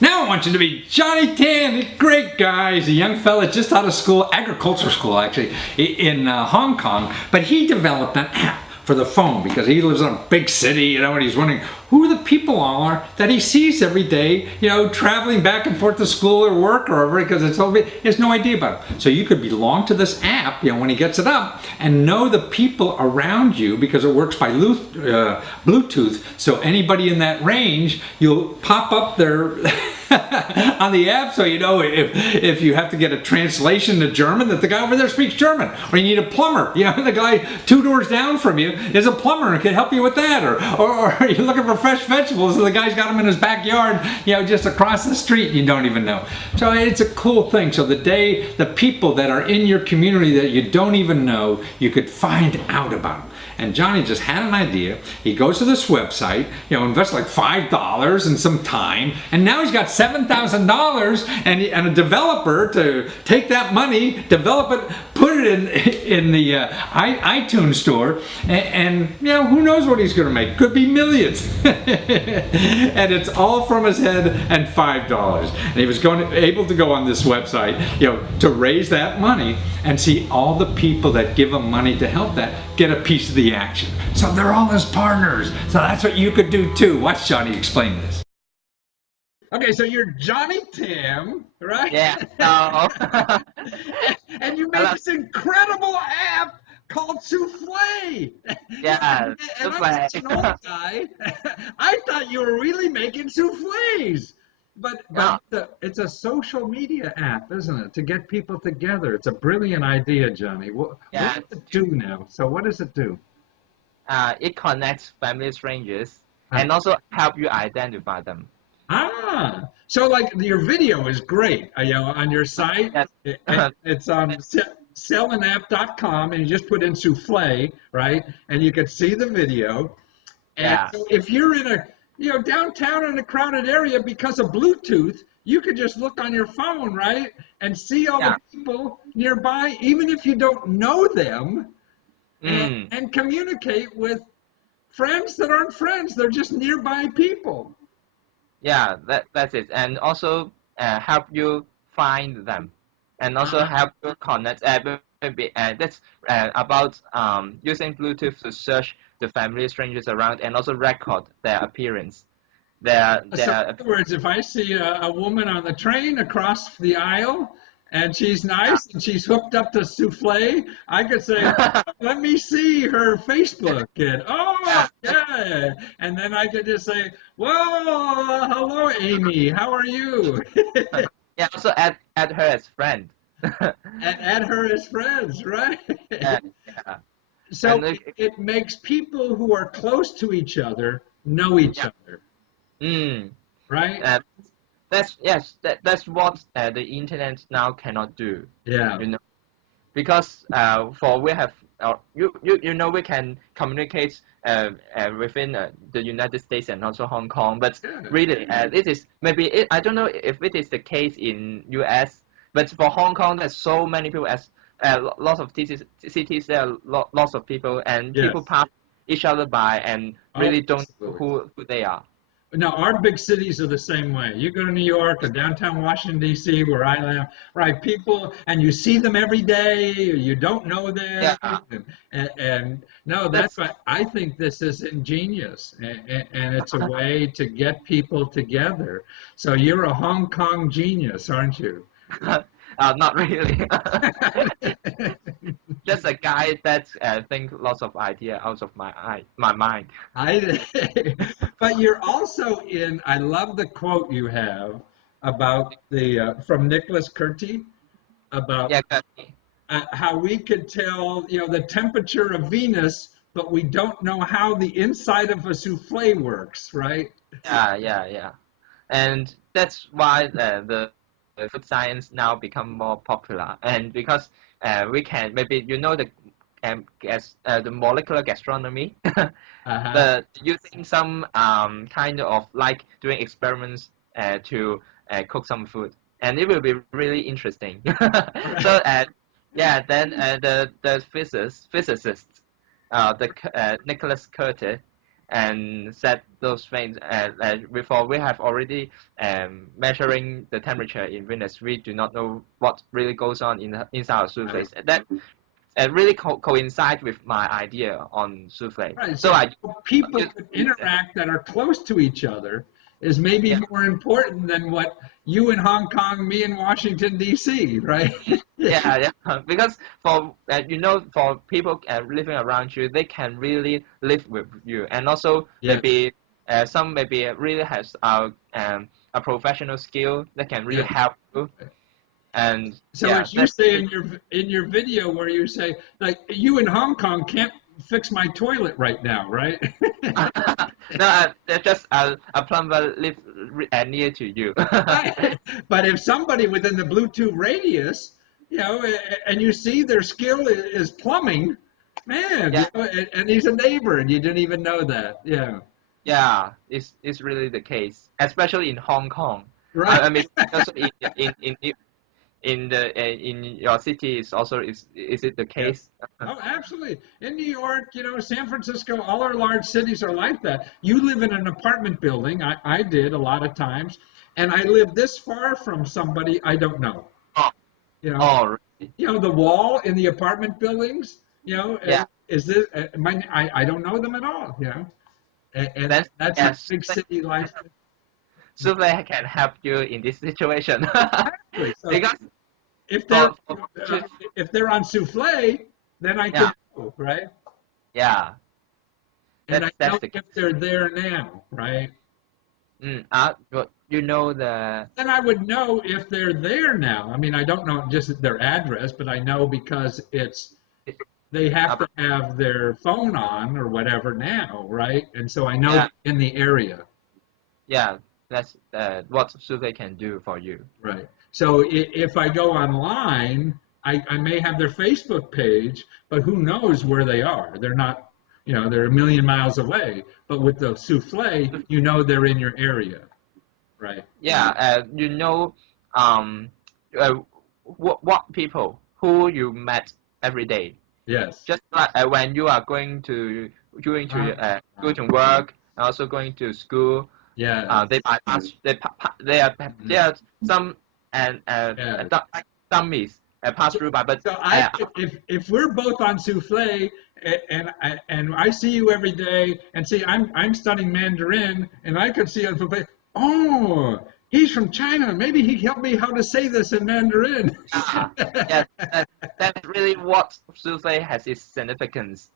Now I want you to meet Johnny Tan, a great guy. He's a young fella just out of school, agricultural school actually, in Hong Kong. But he developed an app for the phone because he lives in a big city, you know, and he's wondering who the people are that he sees every day, you know, traveling back and forth to school or work or whatever, because he has no idea about it. So you could belong to this app, you know, when he gets it up, and know the people around you because it works by Bluetooth. So anybody in that range, you'll pop up their on the app, so you know if you have to get a translation to German, that the guy over there speaks German, or you need a plumber, you know, the guy 2 doors down from you is a plumber and can help you with that, or you're looking for fresh vegetables and the guy's got them in his backyard, you know, just across the street, you don't even know. So it's a cool thing. So the people that are in your community that you don't even know, you could find out about them. And Johnny just had an idea. He goes to this website, you know, invests like $5 and some time, and now he's got $7,000 and a developer to take that money, develop it, put it in the iTunes store, and you know, who knows what he's going to make? Could be millions. And it's all from his head and $5. And he was able to go on this website, you know, to raise that money and see all the people that give him money to help that get a piece of the action. So they're all his partners. So that's what you could do too. Watch Johnny explain this. Okay, so you're Johnny Tam, right? Yeah. No. And you made this incredible app called Souffle. Yeah, and Souffle. I'm such an old guy. I thought you were really making souffles. But No. it's a social media app, isn't it? To get people together. It's a brilliant idea, Johnny. What does it do now? So what does it do? It connects family strangers and also help you identify them. Ah, so like your video is great, you know, on your site. Yes. It's on sellanapp.com, and you just put in souffle, right? And you can see the video. And Yeah. so if you're in a, you know, downtown in a crowded area, because of Bluetooth, you could just look on your phone, right, and see all the people nearby, even if you don't know them, and communicate with friends that aren't friends. They're just nearby people. Yeah, that's it. And also help you find them, and also help you connect. That's about using Bluetooth to search the family strangers around, and also record their appearance. So in other words, if I see a woman on the train across the aisle, and she's nice and she's hooked up to Souffle, I could say, let me see her Facebook. And yeah. And then I could just say, well, hello, Amy. How are you? Yeah, also add her as friend. Add her as friends, right? Yeah. So it makes people who are close to each other know each other. Right? That's what the internet now cannot do. Yeah. You know, because we have you know, we can communicate within the United States and also Hong Kong, but really it is maybe I don't know if it is the case in US, but for Hong Kong there's so many people, as lots of cities there are lots of people, and people pass each other by and really don't know who they are. Now, our big cities are the same way. You go to New York or downtown Washington, D.C., where I live, right, people, and you see them every day, you don't know them. Yeah. And no, that's why I think this is ingenious, and it's a way to get people together. So you're a Hong Kong genius, aren't you? Not really. Just a guy that think lots of idea out of my mind. But you're also in. I love the quote you have about from Nicholas Curti about how we could tell, you know, the temperature of Venus, but we don't know how the inside of a souffle works, right? Yeah. And that's why the food science now become more popular, and because we can maybe, you know, the molecular gastronomy, but using some kind of like doing experiments to cook some food, and it will be really interesting. So then the physicist Nicholas Curtis and set those things. Before we have already measuring the temperature in Venus, we do not know what really goes on inside our souffles. That really coincide with my idea on souffle. Right. So So I people use could interact that are close to each other is maybe yeah. more important than what you in Hong Kong, me in Washington D.C. Right? Yeah, yeah. Because for for people living around you, they can really live with you, and also Yeah. maybe some maybe really has a professional skill that can really Yeah. help you. And So yeah, as you that's say in your video where you say like you in Hong Kong can't fix my toilet right now, right? no, they're just a plumber live near to you. Right. But if somebody within the Bluetooth radius, and you see their skill is plumbing, man, Yeah, and he's a neighbor and you didn't even know that. Yeah. yeah, it's really the case, especially in Hong Kong. Right. I mean, also in your city is it the Yeah. case? Oh, absolutely. In New York, San Francisco, all our large cities are like that. You live in an apartment building. I did a lot of times, and I live this far from somebody I don't know. Oh, You know, oh, really? the wall in the apartment buildings. Yeah. Is this? I don't know them at all. And Then that's a yes, big city life. so they can help you in this situation Exactly. So because if they're for, for uh, if they're on souffle, then I yeah, could know, right? yeah, And I that's know the if case. they're there now, right? But you know the Then I would know if they're there now. I mean, I don't know just their address, but I know because they have uh, to have their phone on or whatever now, right? And so I know yeah, they're in the area, yeah, that's what Suve can do for you. right? So if I go online, I may have their Facebook page, but who knows where they are? They're not, they're a million miles away. But with the souffle, they're in your area, right? Yeah, um, uh, what people who you met every day. Yes. Just like when you are going to work, and also going to school, Yes. they bypass they are some Yes. dummies pass through by, but So uh, if we're both on souffle and I see you every day and see I'm studying Mandarin and I could see on souffle, oh, he's from China. Maybe he helped me how to say this in Mandarin. yeah, that's really what Sufi has its significance.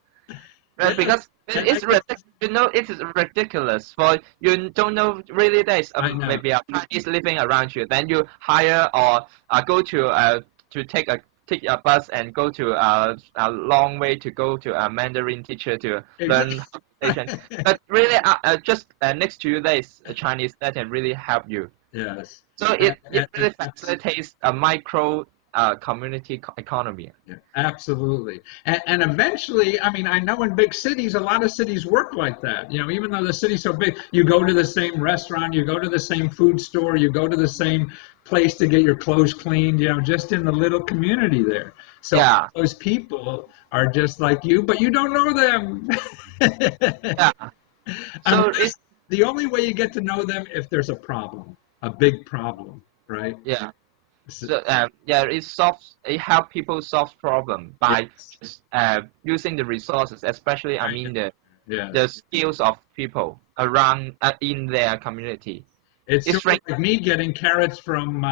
Right, Yeah. because And it is ridiculous for you don't know really there's I know. maybe a Chinese living around you. Then you hire or go to take a bus and go to a long way to go to a Mandarin teacher to learn conversation. But really, just next to you there is a Chinese that can really help you. Yes. So it really It's facilitates a micro community economy. Yeah, absolutely. And eventually, I mean, I know in big cities, a lot of cities work like that. Even though the city's so big, you go to the same restaurant, you go to the same food store, you go to the same place to get your clothes cleaned, just in the little community there. So Yeah, those people are just like you, but you don't know them. yeah. So Unless the only way you get to know them if there's a problem, a big problem, right? yeah. So yeah, it help people solve problem by Yes. just using the resources, especially I mean the Yes. skills of people around in their community. It's It's sort of right. like me getting carrots from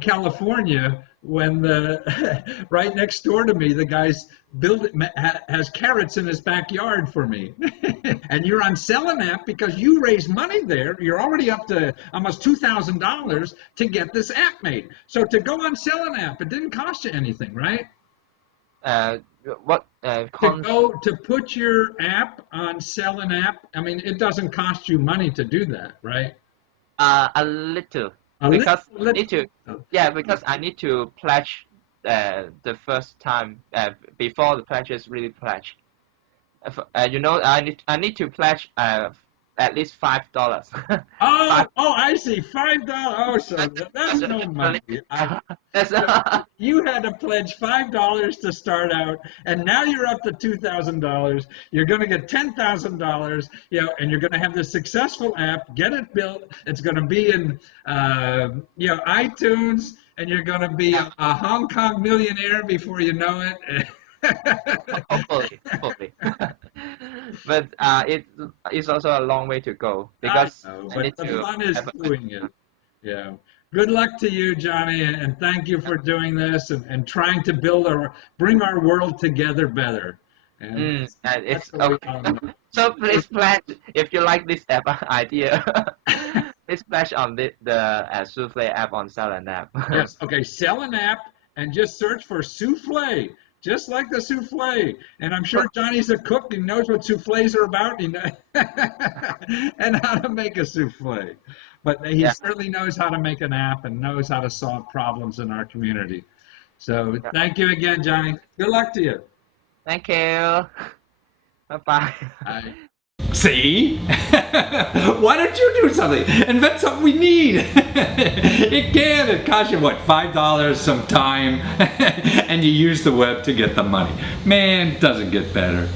California when the right next door to me the guy's has carrots in his backyard for me, and you're on Selling app because you raised money there. You're already up to almost $2,000 to get this app made. So to go on Selling app, it didn't cost you anything, right? Uh, what To put your app on Selling app, I mean, it doesn't cost you money to do that, right? a little A little, because I need to because I need to pledge the first time before the pledge is really pledged. I need to pledge at least $5. Oh, I see. $5. Oh, so that's no money. That's You had to pledge $5 to start out, and now you're up to $2,000. You're going to get $10,000, and you're going to have this successful app. Get it built. It's going to be in, iTunes, and you're going to be a Hong Kong millionaire before you know it. hopefully. But it's also a long way to go because I but need the to fun is have doing it. Yeah. Good luck to you, Johnny, and thank you for doing this and trying to bring our world together better. And it's okay. So please pledge if you like this app idea. Please pledge on the Souffle app on Sell an App. Yes. Okay. Sell an app and just search for souffle, just like the souffle. And I'm sure Johnny's a cook and knows what souffles are about, and how to make a souffle. But he certainly knows how to make an app and knows how to solve problems in our community. So thank you again, Johnny. Good luck to you. Thank you. Bye-bye. Bye. See? Why don't you do something? Invent something we need. It costs you what, $5 some time, and you use the web to get the money. Man, it doesn't get better.